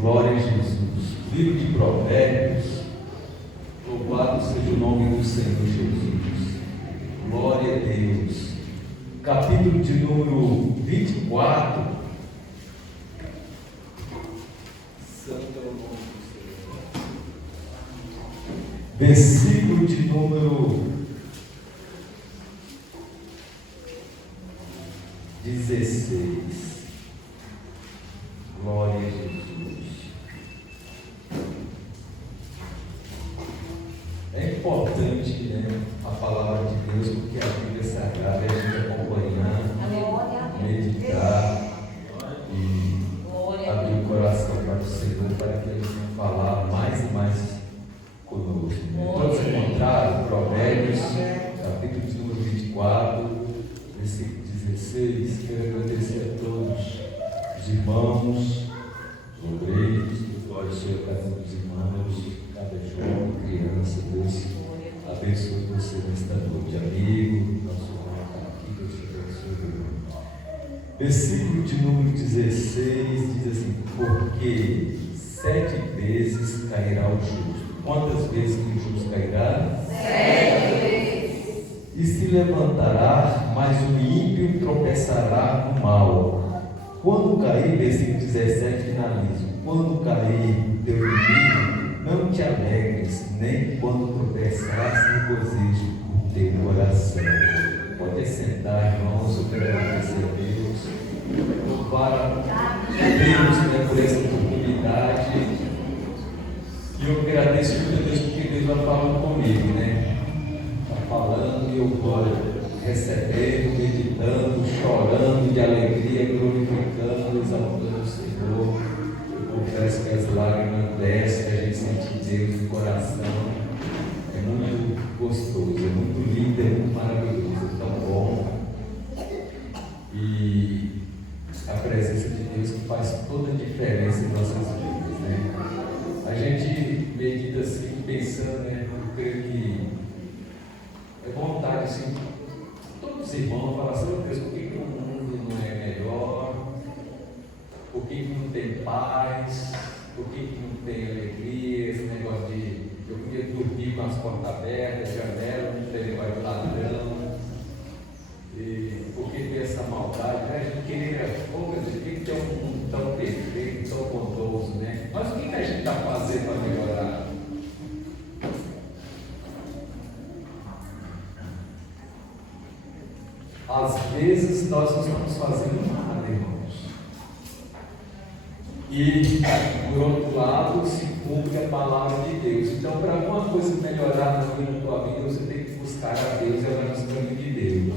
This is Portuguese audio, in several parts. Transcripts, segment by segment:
Glória a Jesus. Livro de Provérbios. Louvado seja o nome do Senhor Jesus. Glória a Deus. Capítulo de número 24. Santo é o nome do Senhor. Versículo de número 16. Glória a Jesus. É importante, né, a palavra de Deus, porque a Bíblia é sagrada, a gente acompanhar, meditar e abrir o coração para o Senhor, para que Ele venha falar mais e mais conosco. Todos encontraram Provérbios, capítulo de número 24, versículo 16. Quero agradecer a todos os irmãos, os obreiros, glória ao Senhor, cada um dos irmãos, cada jovem, criança. Deus abençoe você nesta noite, amigo. Nosso irmão está aqui, Deus te abençoe. Versículo de número 16 diz assim: porque 7 vezes cairá o justo. Quantas vezes que o justo cairá? 7 vezes. E se levantará, mas o ímpio tropeçará no mal. Quando cair, versículo 17 finaliza: quando cair teu inimigo, não te alegres, nem quando tropeçares no gozijo o teu coração. Pode sentar, irmãos. Eu quero agradecer a Deus, louvar a Deus, né, por essa oportunidade. E eu agradeço muito a Deus, porque Deus vai falando comigo, né? Está falando e eu vou recebendo, meditando, chorando de alegria, glorificando, exaltando o Senhor. Eu confesso que as lágrimas descem, a gente sente Deus no coração. É muito gostoso, é muito lindo, é muito maravilhoso, é tão bom. E a presença de Deus que faz toda a diferença em nossas vidas, né? A gente medita assim, pensando, né? Eu creio que é vontade, assim, todos os irmãos falam assim: meu Deus, por que o mundo não é melhor? Por que não tem paz? Por que não tem alegria? Esse negócio de eu podia dormir com as portas abertas, janela, não ter negócio de ladrão. E por que tem essa maldade? Né? A gente queria, a gente tem um mundo tão perfeito, tão bondoso, né? Mas o que a gente está fazendo para melhorar? Às vezes nós não estamos fazendo nada, irmãos. E, por outro lado, se cumpre a palavra de Deus. Então, para alguma coisa melhorar na tua vida, você tem que buscar a Deus e andar nos caminhos de Deus.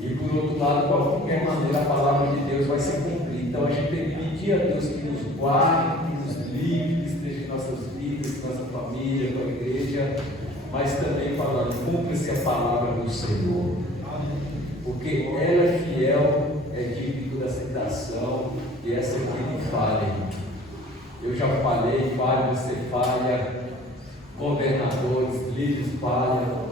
E, por outro lado, de qualquer maneira, a palavra de Deus vai se cumprir. Então, a gente tem que pedir a Deus que nos guarde, que nos livre, que esteja em nossas vidas, nossa família, com a igreja, mas também falando, cumpra-se a palavra do Senhor. Porque ela é fiel, é digna da aceitação, e essa aqui não falha. Eu já falei, falha, você falha, governadores, líderes falham,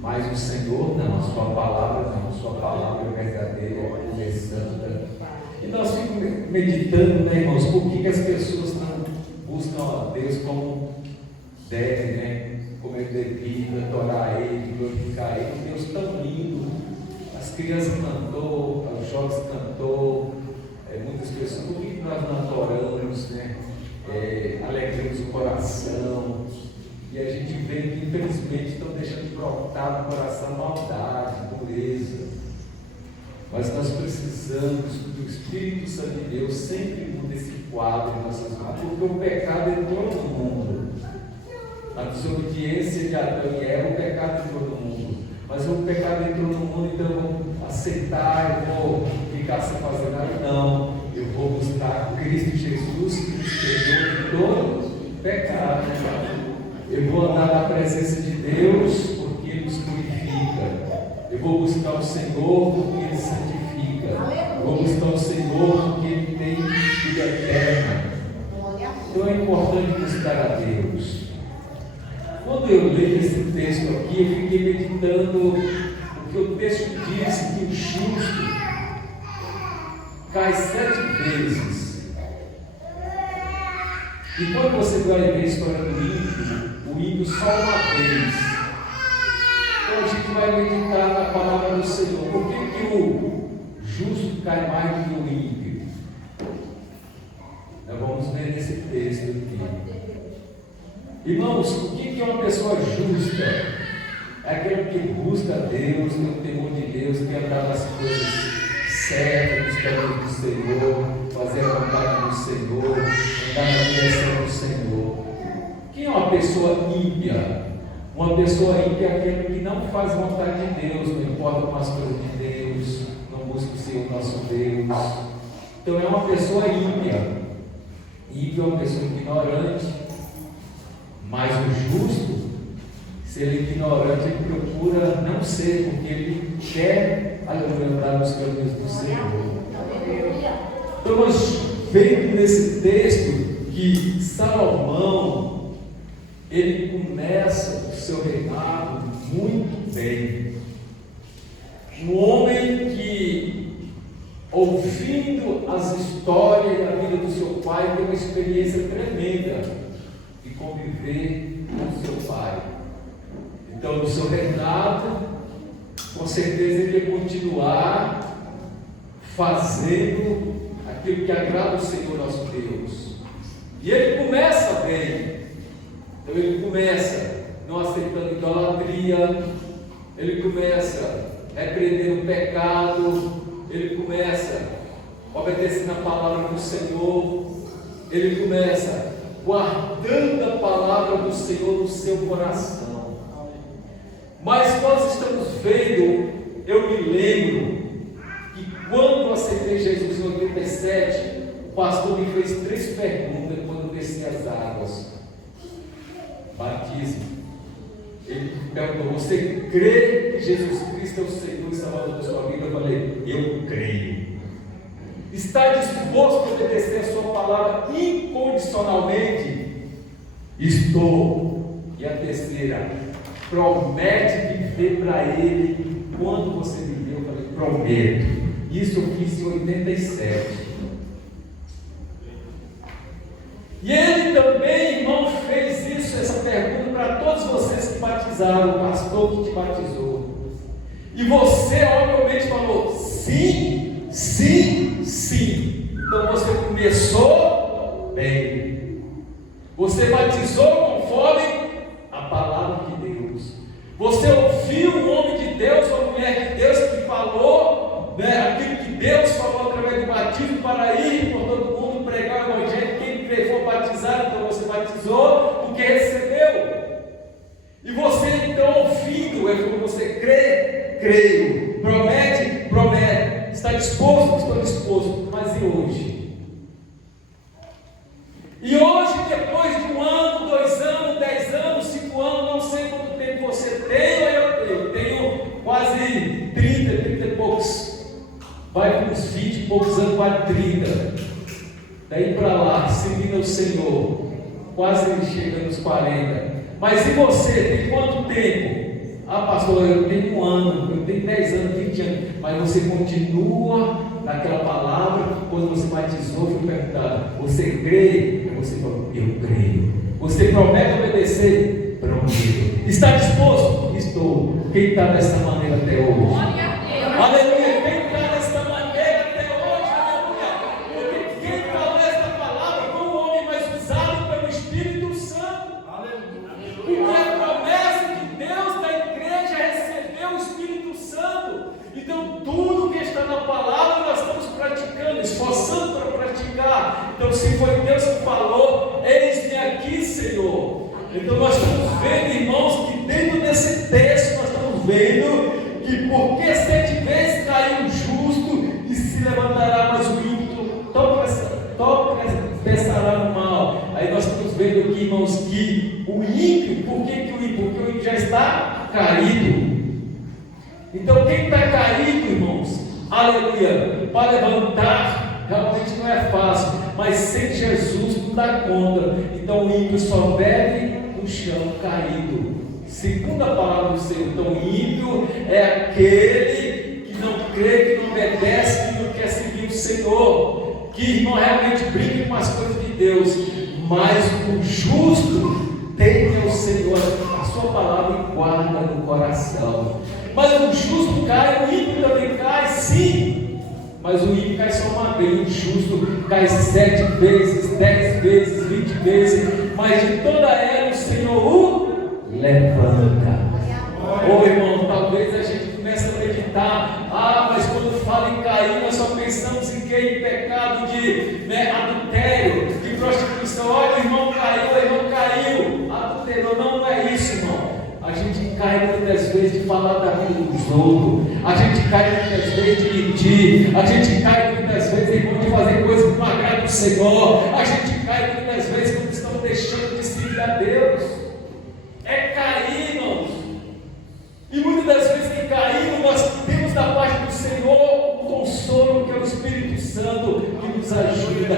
mas o Senhor não, a sua palavra não, a sua palavra é verdadeira, é santa. E nós ficamos meditando, né, irmãos, por que as pessoas não buscam a Deus como devem, né? Como é devido, adorar Ele, glorificar Ele, um Deus tão lindo. As crianças cantou, os jovens cantou, muitas pessoas, por que nós não adoramos, né? Alegramos o coração, e a gente vê que infelizmente estão deixando brotar no coração maldade, pureza. Mas nós precisamos do Espírito Santo de Deus sempre muda esse quadro em nossas vidas, porque o pecado entrou no mundo. A desobediência de Adão e Eva, o pecado entrou no mundo. Mas o pecado entrou no mundo, então eu vou aceitar, eu vou ficar sem fazer nada. Não, eu vou buscar Cristo Jesus, que nos perdoa de todo pecado. Eu vou andar na presença de Deus, porque Ele nos purifica. Eu vou buscar o Senhor, porque Ele santifica. Eu vou buscar o Senhor, porque Ele tem vida eterna. Então é importante buscar a Deus. Quando eu leio esse texto aqui, eu fiquei meditando o que o texto diz, que o justo cai 7 vezes E quando você vai ver a história do ímpio, o ímpio só uma vez. Então a gente vai meditar na palavra do Senhor. Por que o justo cai mais do que o ímpio? Nós vamos ver nesse texto aqui. Irmãos, o que é uma pessoa justa? É aquele que busca a Deus, tem o temor de Deus, quer andar nas coisas certas, nos caminhos do Senhor, fazer a vontade do Senhor, andar na direção do Senhor. Quem é uma pessoa ímpia? Uma pessoa ímpia é aquele que não faz vontade de Deus, não importa com as coisas de Deus, não busca o Senhor nosso Deus. Então é uma pessoa ímpia. Ímpio é uma pessoa ignorante, mas o justo, se ele é ignorante, ele procura não ser, porque ele quer andar nos caminhos do Senhor. Então nós vemos nesse texto que Salomão, ele começa o seu reinado muito bem. Um homem que, ouvindo as histórias da vida do seu pai, tem uma experiência tremenda de conviver com o seu pai. Então, no seu reinado, com certeza ele ia continuar fazendo aquilo que agrada o Senhor nosso Deus. E ele começa bem. Então ele começa não aceitando idolatria, ele começa repreendendo o pecado, ele começa obedecendo a palavra do Senhor, ele começa guardando a palavra do Senhor no seu coração. Mas nós estamos vendo, eu me lembro que quando eu aceitei Jesus em 87, o pastor me fez 3 perguntas quando eu desci as águas. Batismo. Ele perguntou: você crê que Jesus Cristo é o Senhor e Salvador da sua vida? Eu falei: eu creio. Está disposto a obedecer a sua palavra incondicionalmente? Estou. E a terceira: promete viver para Ele quando você viveu. Eu falei: prometo. Isso eu fiz em 87. E ele também, irmão, fez isso, essa pergunta para todos vocês que batizaram, o pastor que te batizou. E você, obviamente, falou: sim, sim, sim. Então você começou bem. Você batizou conforme a palavra de Deus. Você ouviu um homem de Deus, uma mulher de Deus que falou, né, aquilo que Deus falou através do batismo para ir por todo mundo pregar o evangelho. Quem for batizado, então você batizou porque recebeu. E você então ouvindo, é como você crê, creio. Promete, promete. Está disposto, estou disposto. Mas e hoje? E hoje, depois de 1 ano, 2 anos, 10 anos, 5 anos, não sei quanto tempo você tem, eu tenho quase 30 e poucos, vai para uns 20 e poucos anos, quase 30. Daí para lá, seguindo o Senhor, quase chegando nos 40. Mas e você, tem quanto tempo? Ah, pastor, eu tenho 1 ano, eu tenho 10 anos, 20 anos. Mas você continua naquela palavra que quando você batizou, foi perguntado: você crê? Você falou: eu creio. Você promete obedecer? Prometo. Está disposto? Estou. Quem está dessa maneira até hoje? Glória a Deus. Aleluia. Quem está dessa maneira até hoje? Aleluia. Porque quem falou essa palavra foi um homem mais usado pelo Espírito Santo. Aleluia. Porque a promessa de Deus da igreja é receber o Espírito Santo. Então tudo que está na palavra nós estamos praticando, esforçando para praticar. Então se foi Deus que falou, eis-me aqui, Senhor. Então nós estamos vendo, irmãos, que dentro desse texto nós estamos vendo que porque 7 vezes caiu o justo e se levantará mais o ímpio, tropeçará no mal. Aí nós estamos vendo aqui, irmãos, que o ímpio, por que o ímpio? Porque o ímpio já está caído. Então quem está caído, irmãos, aleluia, para levantar realmente não é fácil, mas sem Jesus não dá conta. Então o ímpio só bebe no chão caído. Segundo a palavra do Senhor, então o ímpio é aquele que não crê, que não obedece, que não quer seguir o Senhor, que não realmente brinca com as coisas de Deus. mas o justo teme ao Senhor, a sua palavra e guarda no coração. Mas o justo cai, o ímpio também cai, sim. Mas o ímpio cai só uma vez, o justo cai 7 vezes, 10 vezes, 20 vezes, mas de toda ela o Senhor o levanta. Irmão, talvez a gente comece a meditar, mas quando fala em cair, nós só pensamos em quê? Em pecado de adultério, de prostituição. Olha, o irmão caiu, adulterou. Não é isso, irmão. A gente cai muitas vezes de falar da vida dos outros, a gente cai muitas vezes de mentir, a gente cai muitas vezes, irmão, de fazer coisas que não agradam o Senhor, a gente cai muitas vezes quando estamos deixando de servir a Deus. É cair, irmãos. E muitas das vezes que caímos, nós temos da parte do Senhor o consolo, que é o Espírito Santo, que nos ajuda.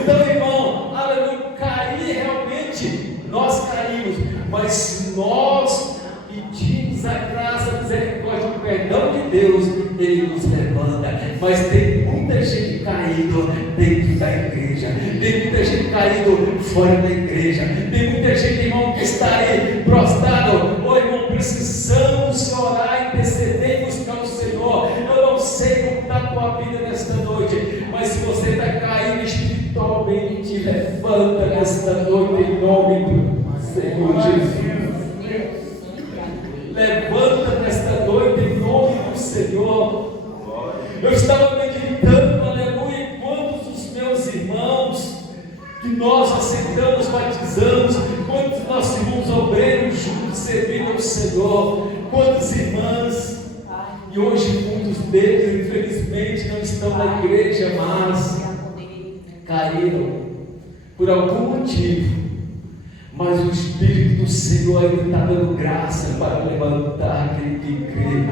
Então, irmão, aleluia, cair realmente, nós caímos, mas se nós pedimos a graça, a misericórdia, o perdão de Deus, Ele nos levanta. Mas tem muita gente caído dentro da igreja, tem muita gente caído fora da igreja, tem muita gente, irmão, que está aí prostrado. Irmão, precisamos orar, interceder e buscar o Senhor. Eu não sei como está a tua vida nesta noite, mas se você está caído espiritualmente, levanta nesta noite em nome do Senhor Jesus. Levanta nesta noite em nome do Senhor. Eu estava meditando, aleluia, em quantos dos meus irmãos que nós aceitamos, batizamos, quantos nossos irmãos obreiros juntos servindo ao Senhor, quantas irmãs, e hoje muitos deles infelizmente não estão na igreja, mas caíram por algum motivo. Mas o Espírito do Senhor ainda está dando graça para levantar aquele que crê.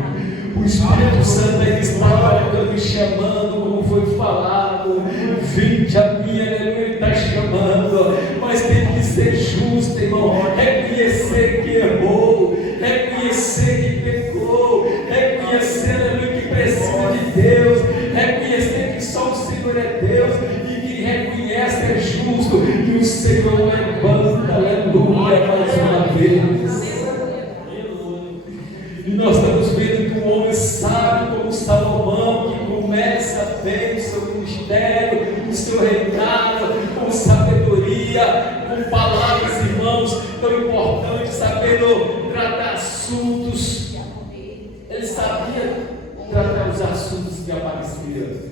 O Espírito Santo ainda está colocando e chamando, como foi falado. Vinde a mim, aleluia, Ele está chamando. Mas tem que ser justo, irmão. Reconhecer que errou, reconhecer que pecou, reconhecer, aleluia, que precisa de Deus, reconhecer que só o Senhor é Deus e que reconhece é justo. E o Senhor levanta, aleluia, mais uma vez. E nós estamos vendo que um homem sábio como Salomão, que começa bem o seu ministério, o seu reinado, com sabedoria, com palavras, irmãos, tão importantes, sabendo tratar assuntos. Ele sabia tratar os assuntos que apareciam.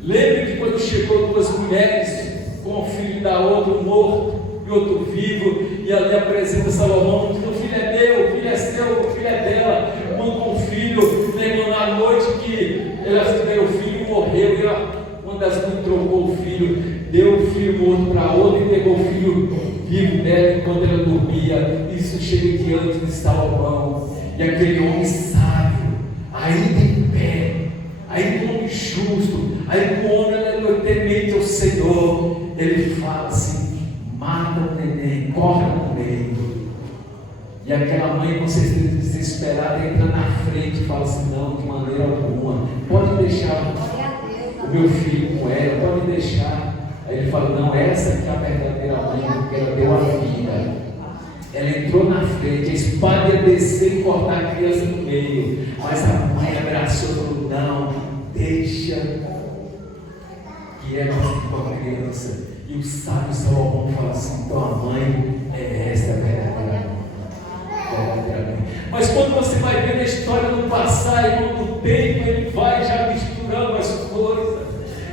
Lembre que quando chegou duas mulheres com o filho da outra, um morto e outro vivo, e ali apresenta Salomão, diz: o filho é meu, o filho é seu, o filho é dela. Uma com o filho, lembrou na noite que ela deu o filho e morreu, e uma das mães trocou o filho, deu o filho morto para outra e pegou o filho vivo dela enquanto ela dormia. Isso chega diante de Salomão, e aquele homem sábio, ainda em pé, aí com o homem justo, aí com o homem temente ao Senhor, ele fala assim: mata o neném, corre no meio. E aquela mãe, com certeza desesperada, entra na frente e fala assim: não, de maneira alguma, pode deixar o meu filho com ela, pode deixar. Aí ele fala: não, essa que é a verdadeira mãe, porque ela deu a vida. Ela entrou na frente, a espada ia descer e cortar a criança no meio, mas a mãe abraçou e falou: não, deixa que ela fique com a criança. E o sábio Salomão fala assim: tua mãe é essa verdadeira mãe. Mas quando você vai ver a história do passado e no tempo, ele vai já misturando as coisas,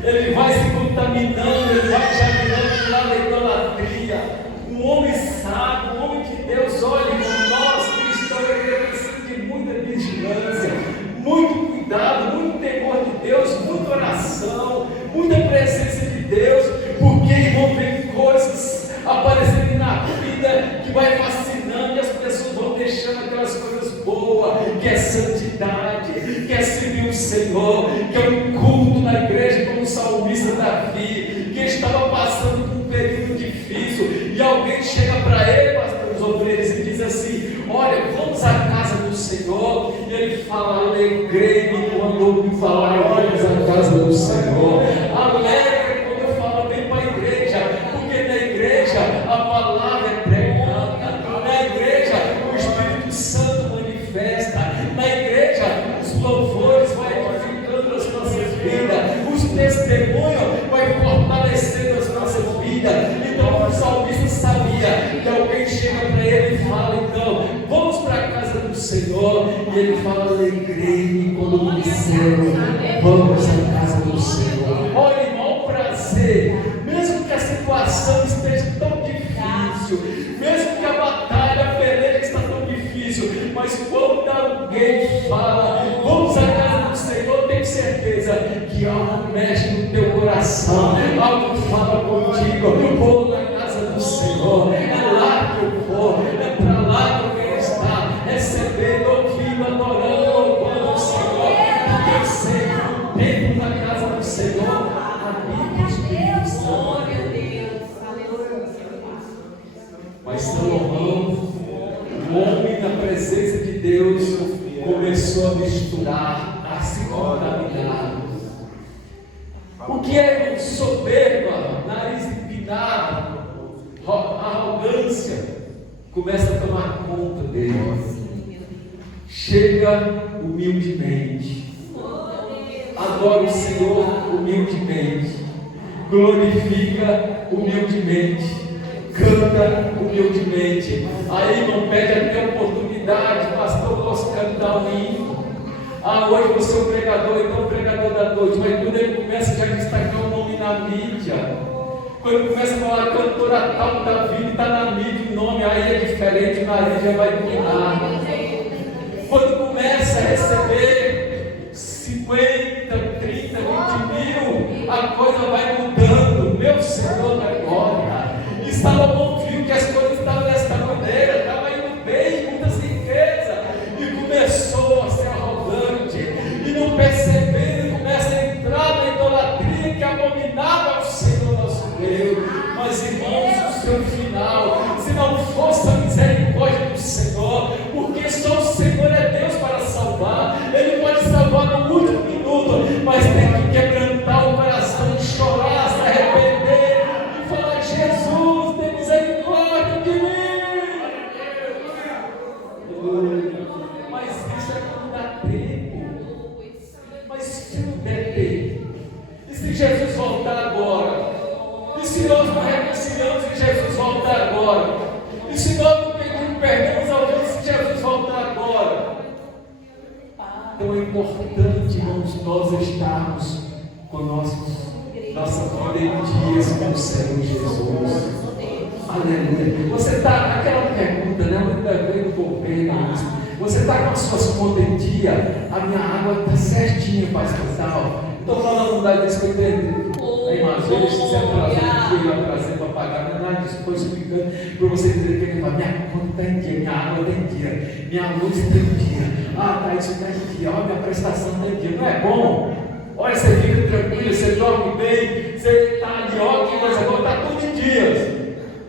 ele vai se contaminando, ele vai já virando lá da idolatria. Um homem sábio, um homem de Deus, olha, nós cristãos precisamos de muita vigilância, muito cuidado, muito temor de Deus, muita oração, muita presença de Deus, porque vão ver coisas aparecendo na vida que vai fascinando e as pessoas vão deixando aquelas coisas boas, que é santidade, que é servir o Senhor, que é um culto na igreja, como o salmista Davi, que estava passando por um período difícil, e alguém chega para ele, pastor, os obreiros, e diz assim: olha, vamos à casa do Senhor. E ele fala: alegrei-me quando ouvi falar, vamos à casa do Senhor. Alegre quando eu falo, vem para a igreja, porque na igreja Senhor, e ele fala: alegrei-me quando me disseram, vamos à casa do Senhor. Olha, irmão, o prazer, mesmo que a situação esteja tão difícil, mesmo que a batalha, a peleja está tão difícil, mas quando alguém fala, vamos à casa do Senhor, tem certeza que algo mexe no teu coração, algo fala contigo. Eu vou na casa do Senhor, é lá que eu vou, é para lá que eu quero estar, recebendo, ouvindo, adorando, louvando o Senhor, porque eu sei que dentro da casa do Senhor habita o Espírito Santo. Mas Salomão, o homem na presença de Deus, começou a misturar, a se contaminar. O que é soberba, nariz empinado, arrogância, começa a tomar conta dele. Chega humildemente, adora o Senhor humildemente, glorifica humildemente, canta humildemente. Aí não pede até oportunidade, pastor, posso cantar um hino? Hoje você é o pregador, então o pregador da noite. Mas quando ele começa já a destacar o nome na mídia, quando começa a falar cantora tal da vida, está na mídia o nome, aí é diferente, o nariz já vai empinar. Quando começa a receber 50, 30, 20 mil, a coisa vai mudando. Meu Senhor da glória. E Salomão viu que as coisas estavam desta maneira, estava indo bem, muitas riquezas, e começou a ser arrogante, e não percebendo, começa a entrar na idolatria que é abominável ao Senhor nosso Deus. Mas irmãos, o seu final, se não fosse a misericórdia do Senhor, porque só o Senhor é Deus para salvar, Ele pode salvar no último minuto, mas tem que quebrantar o coração, chorar, se arrepender e falar: Jesus, tem misericórdia de mim. Mas isso é quando dá tempo. Mas se não der tempo, e se Jesus voltar agora? E se nós não reconciliamos e Jesus voltar agora? E se nós não pedimos perdão ao Deus se Jesus voltar agora? Então é importante, irmãos, nós estarmos com nossa vida em dias com o Senhor Jesus. Aleluia. Você está, aquela pergunta, né? Muita vez no governo, você está com as suas contas em dia? A minha água está certinha, pastor tal. Estou falando da disso que eu entendi. Mas vezes se atrasou, que eu atrasei para pagar, não é nada disso, estou explicando para você dizer que ele fala: minha conta está em dia, minha água está em dia, minha luz está em dia, tá, isso está em dia, olha, minha prestação está em dia. Não é bom? Olha, você fica tranquilo, você dorme bem, você está ali, ó, que coisa boa, está tudo em dias.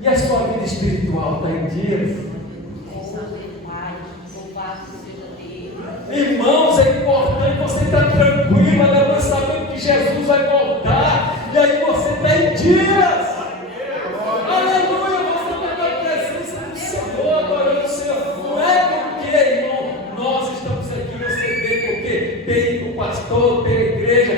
E a sua vida espiritual está em dias? Irmãos, é importante você estar tranquilo, aleluia, sabendo que Jesus vai voltar, e aí você está em dias. Aleluia, você está na presença do Senhor, adorando o Senhor. Não é porque, irmão, nós estamos aqui, você vê porque tem o pastor, tem a igreja,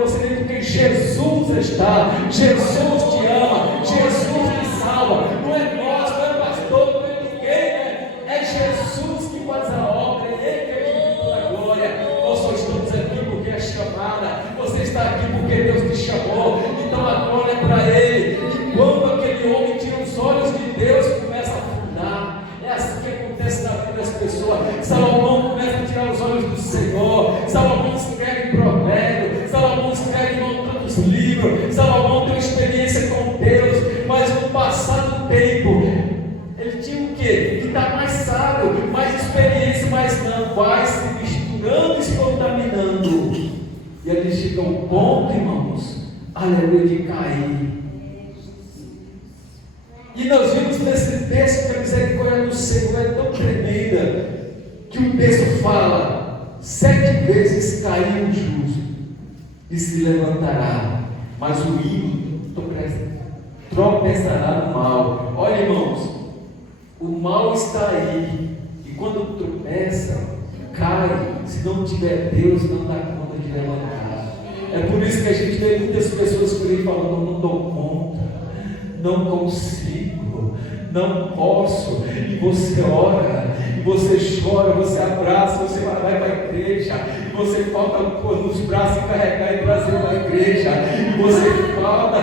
você vê porque Jesus está, Jesus te ama, Jesus te salva. Não é nós, não é pastor, não é ninguém, né? É Jesus que faz a obra, é Ele que é digno da glória. Nós só estamos aqui porque é chamada, você está aqui porque Deus te chamou, então a glória é para Ele. E quando aquele homem tira os olhos de Deus, começa a afundar. É assim que acontece na vida das pessoas. Salomão começa a tirar os olhos do Senhor. Salomão escreve provérbio, Salomão escreve tantos livros, Salomão tem experiência com Deus, mas no passado tempo ele tinha o quê? Que está mais sábio, mais experiência, mas não, vai se misturando e se contaminando. E ele chega ao ponto, irmãos, aleluia, de cair. E nós vimos nesse texto que a misericórdia do Senhor é tão tremenda, que o texto fala: 7 vezes caiu o justo e se levantará, mas o ímpio tropeçará no mal. Olha, irmãos, o mal está aí, e quando tropeça, cai. Se não tiver Deus, não dá conta de levantar. É por isso que a gente vê muitas pessoas por aí falando: não dou conta, não consigo, não posso. E você ora, e você chora, você abraça, você vai para a igreja, e você falta nos braços e carregar e trazer para a igreja, e você falta,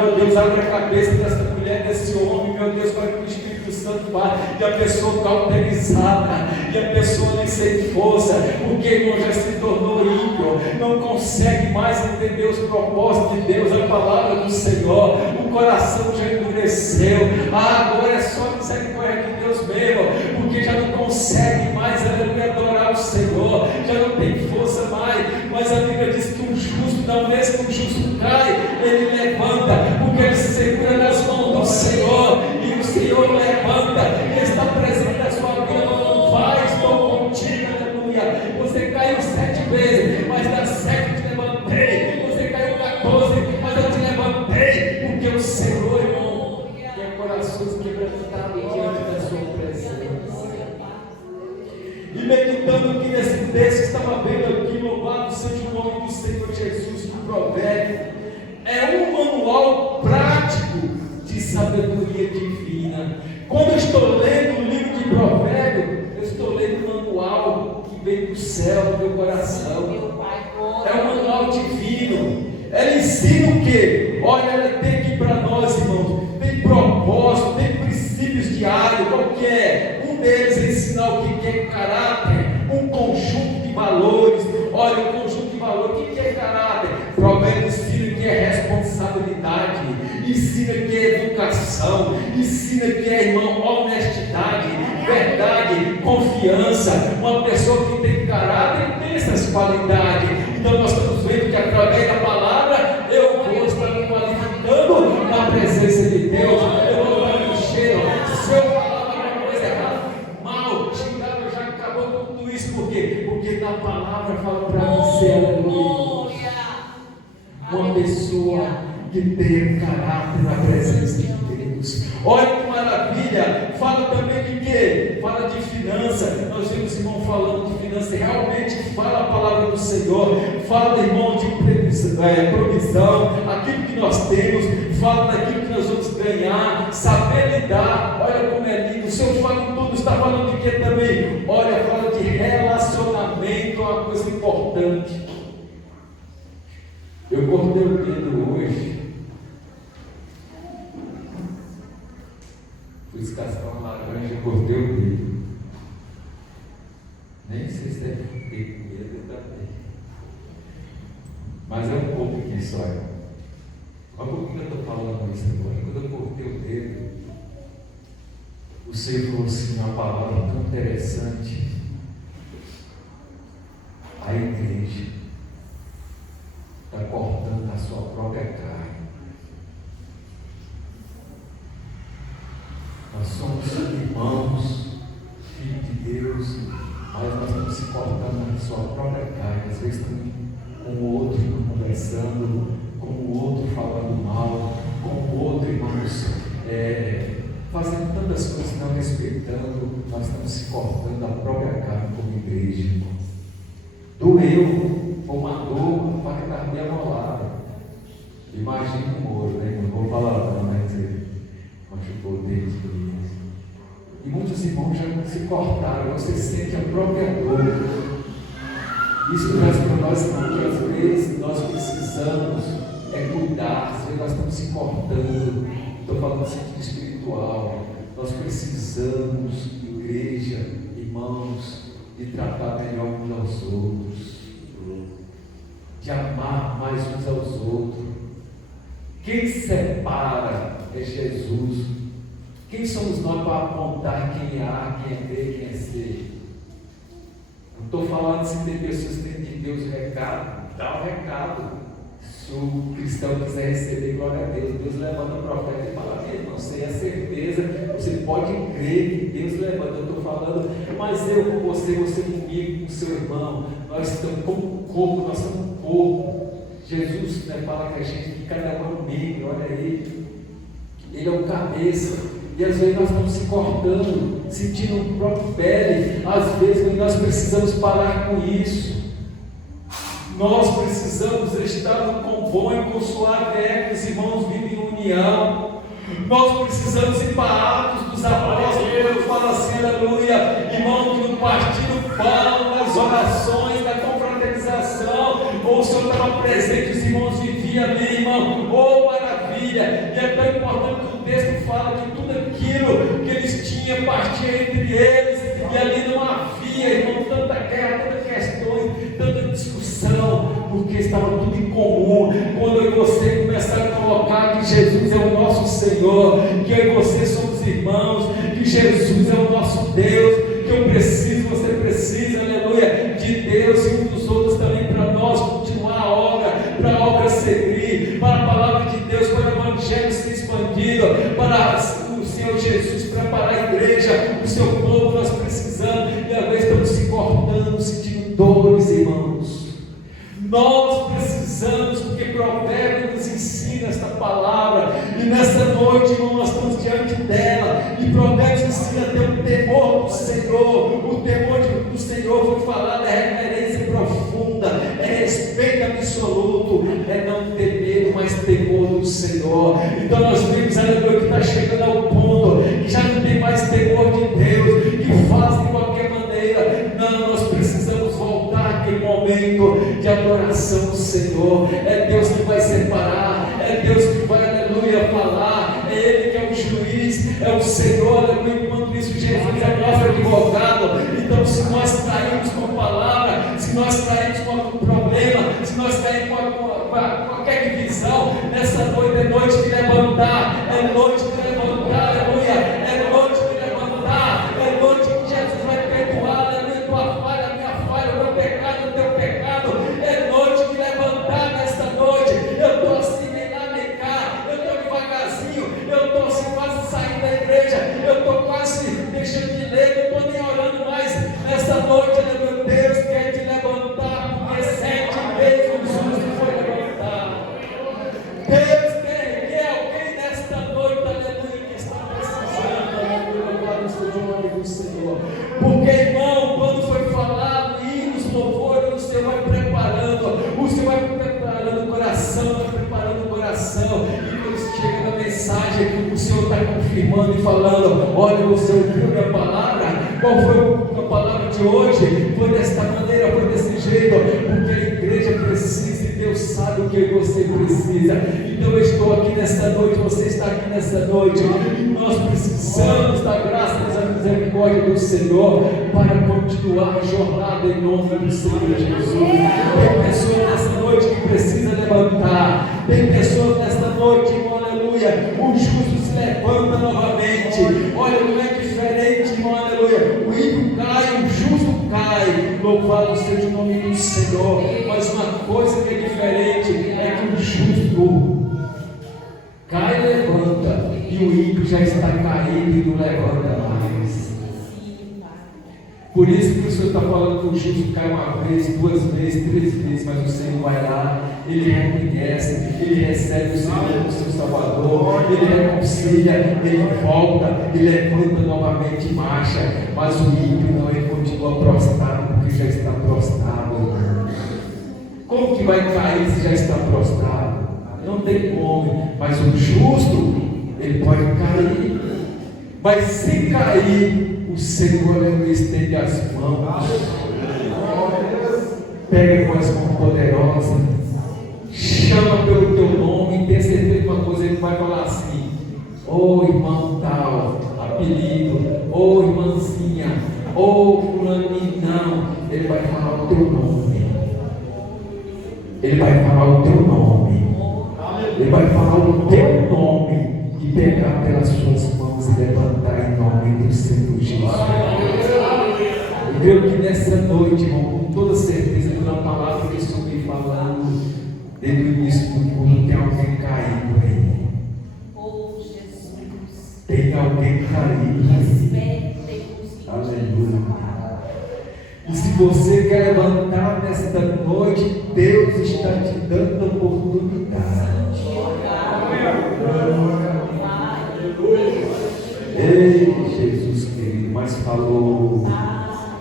meu Deus, abre a cabeça dessa mulher, desse homem, meu Deus, para que o Espírito Santo vá, e a pessoa cauterizada, e a pessoa nem sem força, porque irmão já se tornou ímpio, não consegue mais entender os propósitos de Deus, a palavra do Senhor, o coração já endureceu, agora é só misericórdia de Deus mesmo, porque já não consegue mais adorar o Senhor, já não tem força mais, mas a Bíblia diz que um justo, não mesmo que um justo cai, ele levanta, porque ele se segura nas mãos do Senhor, e o Senhor levanta, ele está presente na sua vida, não vai, estou contigo, aleluia. Você caiu 7 vezes, mas das 7 eu te levantei, você caiu 14, mas eu te levantei, porque o Senhor, irmão, quer corações quebrantados diante da sua presença. E meditando aqui nesse texto, estava vendo aqui, louvado seja o nome do Senhor Jesus, o provérbio é um manual prático de sabedoria divina. Quando eu estou lendo o livro de provérbio, eu estou lendo um manual que vem do céu, do meu coração. É um manual divino. Ela ensina o quê? Olha, ela tem que para nós, irmãos, tem propósito, tem princípios diários. Qual que é? Um deles é ensinar o que é caráter, um conjunto de valores. Olha, um conjunto de valores, o que é caráter? Provérbios ensina que é responsabilidade, ensina que é educação, ensina que é, irmão, honestidade, verdade, confiança. Uma pessoa que tem caráter tem essas qualidades. Então nós estamos vendo que através da palavra eu vou estar me qualificando na presença de Deus, eu vou estar no cheiro. Se eu falar alguma coisa errada, mal, xingado, já acabou com tudo isso. Por quê? Porque na palavra fala para você, aleluia. Uma pessoa que tem caráter na presença de Deus. Olha que maravilha! Fala também de quê? Fala de finança. Nós vimos irmão falando de finança. Realmente fala a palavra do Senhor. Fala, irmão, de provisão, aquilo que nós temos. Fala daquilo que nós vamos ganhar. Saber lidar. Olha como é lindo. O Senhor fala em tudo. Está falando de quê também? Olha, fala de relacionamento. É uma coisa importante. Eu cortei o dedo hoje. Fui descascar uma laranja, cortei o dedo. Nem sei se deve ter com medo também. Mas é um pouco aqui só. Olha por que eu estou falando isso agora. Quando eu cortei o dedo, o Senhor falou assim, uma palavra tão interessante. A igreja está cortando a sua própria carne. Nós somos irmãos, filhos de Deus, mas nós estamos se cortando na sua própria carne. Às vezes estamos com o outro conversando, com o outro falando mal, com o outro, irmãos, fazendo tantas coisas, não respeitando. Nós estamos se cortando a própria carne como igreja, irmão. Doeu. Foi uma dor, a faca está bem amolada. Imagina o Moro, né? Não vou falar, não, mas ele machucou o dedo. E muitos irmãos já se cortaram, você sente a própria dor. Isso traz para nós, irmãos, que às vezes nós precisamos cuidar, às vezes nós estamos se cortando. Estou falando no sentido espiritual. Nós precisamos, igreja, irmãos, de tratar melhor uns aos outros, de amar mais uns aos outros. Quem separa é Jesus. Quem somos nós para apontar quem é A, quem é B, quem é C? Não estou falando se tem pessoas que têm de Deus o recado, dá o recado. Se o cristão quiser receber, glória a Deus, Deus levanta o profeta e fala, irmão, você é certeza, você pode crer que Deus levanta. Eu estou falando, mas eu com você, você comigo, com o seu irmão, nós estamos como um corpo, nós somos um corpo. Jesus, né, fala que a gente fica no meio, olha ele é o cabeça. E às vezes nós estamos se cortando, sentindo o próprio pele. Às vezes nós precisamos parar com isso. Nós precisamos estar no comboio com suave, os irmãos vivem em união. Nós precisamos ir para Atos dos Apóstolos, fala assim, aleluia, irmão, que no partir do pão, nas orações, na confraternização, ou o Senhor estava presente, os irmãos viviam ali, irmão, oh maravilha, e é tão importante que o texto fala que tudo aquilo que eles tinham partia entre eles, e ali não havia, irmão, tanta guerra, tantas questões, tanta discussão, porque estava tudo em comum. Quando eu e você começar a colocar que Jesus é o nosso Senhor, que eu e você somos irmãos, que Jesus é o nosso Deus, que eu preciso, você precisa, aleluia, de Deus e um dos outros também, para nós continuar a obra, para a obra seguir, para a palavra de Deus, para o Evangelho ser expandido, para o Senhor Jesus preparar a igreja, o seu povo, nós precisamos, e às vezes estamos se cortando, sentindo dores, irmãos. Nós precisamos, porque Provérbios nos ensina esta palavra, e nessa noite, irmão, nós estamos diante dela, e Provérbios ensina a ter o temor do Senhor. O temor do Senhor foi falado, é reverência profunda, é respeito absoluto, é não ter medo, mas temor do Senhor. Então nós vimos, aleluia, que está chegando ao ponto que já não tem mais temor de Deus, que faz de qualquer maneira. Não, nós precisamos voltar àquele momento de adoração ao Senhor. É Deus que vai separar, é Deus que vai, aleluia, falar, é Ele que é o juiz, é o Senhor, aleluia. Enquanto isso, Jesus é nosso advogado. Então, se nós caímos com a palavra, se nós caímos com algum problema, se nós caímos com qualquer divisão, nessa noite é noite de levantar, é noite de levantar, aleluia, é noite de levantar, é noite que Jesus vai perdoar, aleluia, tua falha, minha falha, o meu pecado, o teu pecado, é noite de levantar nesta noite. Eu estou assim, nem lá nem cá, eu estou devagarzinho, eu estou assim quase saindo da igreja, eu estou quase deixando de ler, não estou nem orando mais. Nesta noite, meu Deus quer te levantar, porque 7 vezes o justo foi levantado. Deus quer erguer alguém nesta noite, aleluia, que está precisando, aleluia, glória seja o nome do Senhor. Porque, irmão, quando foi falado, hinos, louvores, o Senhor vai preparando, o Senhor vai preparando o coração, vai preparando o coração, e quando chega na mensagem, o Senhor está confirmando e falando: olha, você ouviu minha palavra? Qual foi a palavra de hoje? Foi desta maneira, foi desse jeito, porque a igreja precisa e Deus sabe o que você precisa. Então eu estou aqui nesta noite, você está aqui nesta noite, e nós precisamos da graça e da misericórdia do Senhor para continuar a jornada em nome do Senhor Jesus. Tem pessoas nesta noite que precisam levantar, tem pessoas nesta noite, irmão, aleluia, o justo se levanta novamente. Olha, não é diferente, irmão, aleluia, o ímpio cai, o justo cai, louvado seja o nome do Senhor. Mas uma coisa que é diferente é que o justo cai e levanta, e o ímpio já está caído e não levanta mais. Por isso que o Senhor está falando que o justo cai uma vez, 2 vezes, 3 vezes, mas o Senhor vai lá, ele reconhece, ele recebe o Senhor como seu Salvador, ele reconcilia, ele volta, ele levanta novamente e marcha. Mas o ímpio não, ele continua prostrado, porque já está prostrado. Como que vai cair se já está prostrado? Não tem como. Mas o justo, ele pode cair, mas se cair, o Senhor, ele estende as mãos, pega com as mãos poderosas, chama pelo teu nome, e tem certeza de uma coisa, ele vai falar assim: ô irmão tal, apelido, ô irmãzinha, ô fulaninho, não, ele vai falar o teu nome, ele vai falar o teu nome, ele vai falar o teu nome, e pegar pelas suas mãos e levantar em nome do Senhor Jesus. Eu creio que nessa noite, irmão, com toda certeza, pela palavra que estou me falando, desde o início do mundo, tem alguém caído aí. Oh, Jesus. Tem alguém caído aí. Aleluia. E se você quer levantar nesta noite, Deus está te dando a oportunidade. Ei, Jesus querido, mas falou,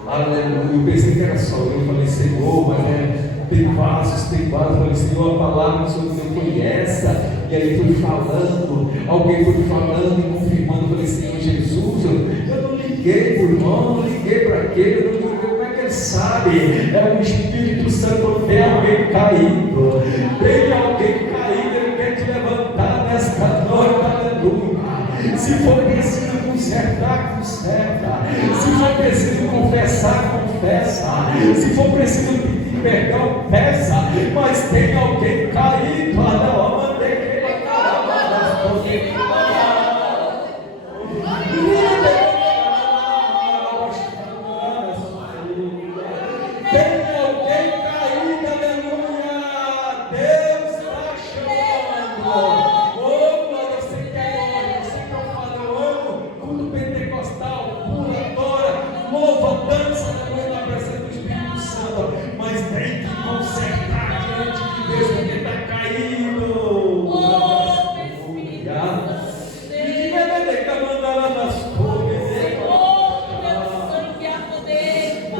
aleluia. Eu pensei que era só eu, falei: Senhor, mas tem vasos, eu falei: Senhor, a palavra do Senhor foi essa, e aí foi falando, alguém foi falando e confirmando, eu falei, Senhor Jesus, eu não liguei para o irmão, não liguei para aquele, eu não liguei, como é que ele sabe? É o Espírito Santo, tem alguém caído, ele quer te levantar nesta noite, aleluia. Se for preciso consertar, conserta. Se for preciso confessar, confessa. Se for preciso pedir perdão, peça. Mas tem alguém caído,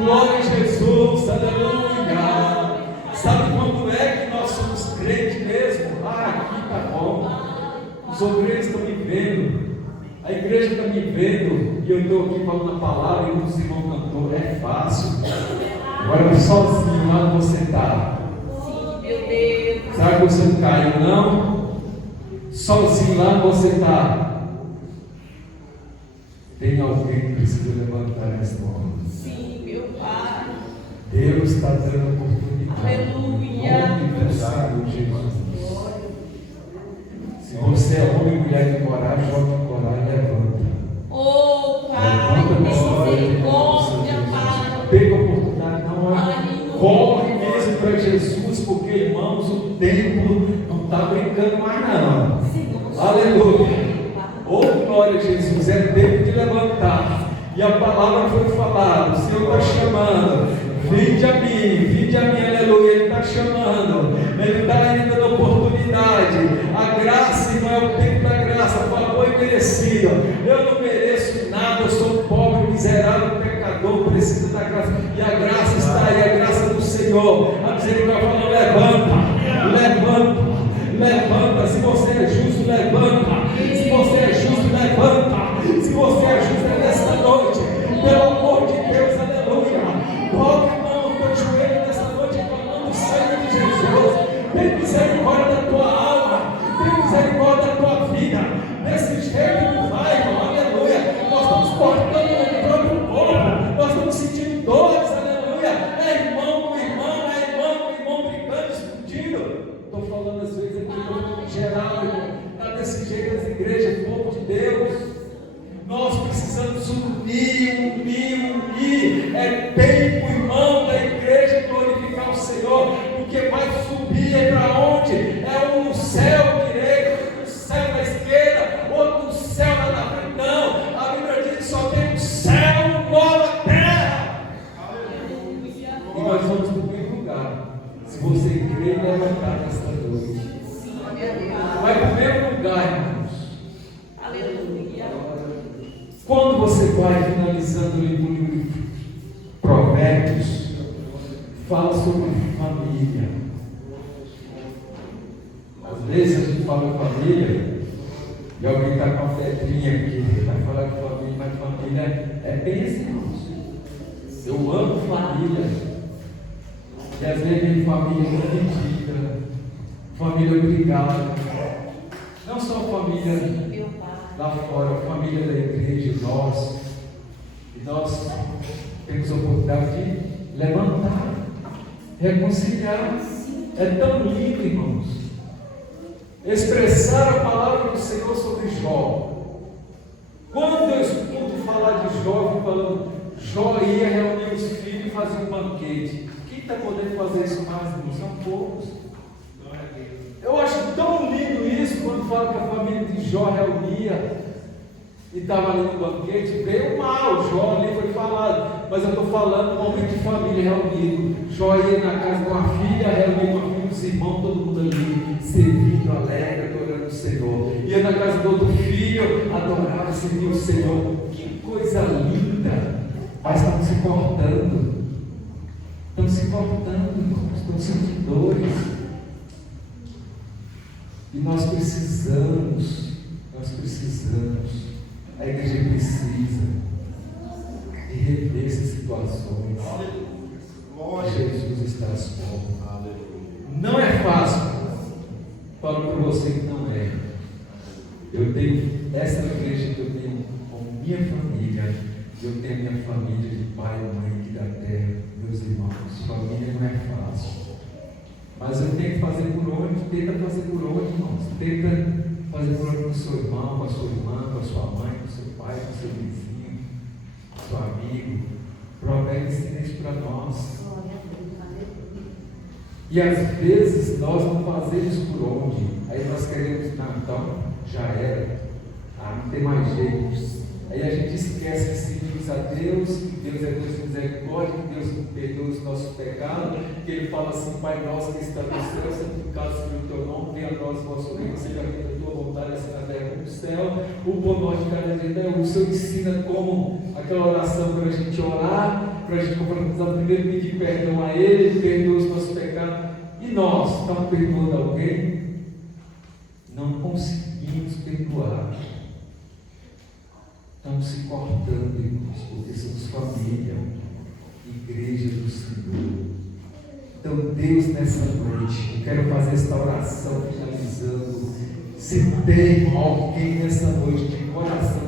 glória a Jesus, aleluia. Sabe quando é que nós somos crentes mesmo? Aqui está bom. Os obreiros estão me vendo, a igreja está me vendo, e eu estou aqui falando a palavra e o irmão cantor. É fácil. Agora sozinho lá onde você está. Sim, meu Deus. Será que você não caiu, não? Sozinho lá onde você está. Tem alguém que precisa levantar essa mão. Sim, meu Pai. Deus está dando oportunidade. Aleluia. Jesus. Se você é homem e mulher de coragem, joga coragem e levanta. Oh, Pai, tem misericórdia, Pai. Pega a oportunidade, não. Corre mesmo para Jesus, porque, irmãos, o tempo não está brincando mais, não. Aleluia. Oh, glória a Jesus, é tempo de levantar. E a palavra foi falada, o Senhor está chamando. Vinde a mim, aleluia. Ele está chamando, Ele está ainda dando oportunidade. A graça, não é o tempo da graça, favor imerecido. Eu não mereço nada, eu sou pobre, miserável, pecador, preciso da graça. E a graça está aí, a graça do Senhor. A misericórdia falando: levanta. Se você é justo, levanta. Se você é justo, levanta. Se você é justo, é nesta noite. Pelo amor de Deus, aleluia. Coloque a mão no teu joelho nesta noite, clamando o sangue de Jesus. Tem misericórdia da tua alma, tem misericórdia da tua vida. Desse jeito não vai, irmão, aleluia. Nós estamos cortando o próprio corpo, nós estamos sentindo dores, aleluia. É irmão com irmão brigando, discutindo. Estou falando às vezes aqui, estou falando em geral, irmão. Está desse jeito as igrejas, o povo de Deus. Nós precisamos unir. É tempo, irmão, da igreja glorificar o Senhor, porque vai subir para onde? É um no céu direito, um no céu da esquerda, outro no céu lá na frente. Não, a Bíblia diz que só tem um céu, uma nova terra. E nós vamos no primeiro lugar. Se você crer e levantar nesta noite, vai para o primeiro lugar, irmãos. Aleluia. Quando você vai finalizando o livro de Provérbios, fala sobre família. Às vezes a gente fala em família e alguém está com a pedrinha aqui, vai falar de família, mas família é bem assim, irmãos. Eu amo família. E às vezes minha família é dividida, família brigada. Não só família lá fora, a família da igreja, nós temos a oportunidade de levantar, reconciliar. É tão lindo, irmãos, expressar a palavra do Senhor sobre Jó. Quando eu escuto falar de Jó, eu fico falando, Jó ia reunir os filhos e fazer um banquete. Quem está podendo fazer isso mais, irmãos? São poucos. Eu acho tão lindo isso, quando fala que a família de Jó reunia e estava ali no banquete. Veio mal, Jó ali foi falado, mas eu estou falando do momento de família reunido. Jó ia na casa de uma filha, reunia uma filha, os irmãos, todo mundo ali, servindo, alegre, adorando o Senhor. Ia na casa do outro filho, adorava, servia o Senhor. Que coisa linda! Mas estamos se cortando, irmãos, estamos sentindo dores. E nós precisamos, a igreja precisa de rever essas situações. Jesus está às portas. Não é fácil. Falo para você que não é. Eu tenho essa igreja que eu tenho com minha família. Eu tenho minha família de pai e mãe aqui da terra, meus irmãos. Família não é fácil. Mas eu tenho que fazer por onde? Tenta fazer por onde, irmãos? Tenta fazer por onde com o seu irmão, com a sua irmã, com a sua mãe, com o seu pai, com o seu vizinho, com o seu amigo. Provérbios ensina isso para nós. E às vezes nós não fazemos por onde. Aí nós queremos, não, então já era. Não tem mais jeito. Aí a gente esquece que seguimos a Deus, que Deus é Deus de misericórdia, que Deus perdoa os nossos pecados, que Ele fala assim: Pai nosso que está no céu, santificado seja o teu nome, venha a nós o vosso reino, seja feita a tua vontade, assim na terra como no céu. O pão nosso de cada dia é o Senhor ensina como aquela oração para a gente orar, para a gente confrontar, primeiro pedir perdão a Ele, perdoa os nossos pecados. E nós estamos perdoando alguém? Não conseguimos perdoar. Estamos se cortando, irmãos, porque somos família, igreja do Senhor. Então, Deus, nessa noite, eu quero fazer esta oração finalizando. Se tem alguém nessa noite de coração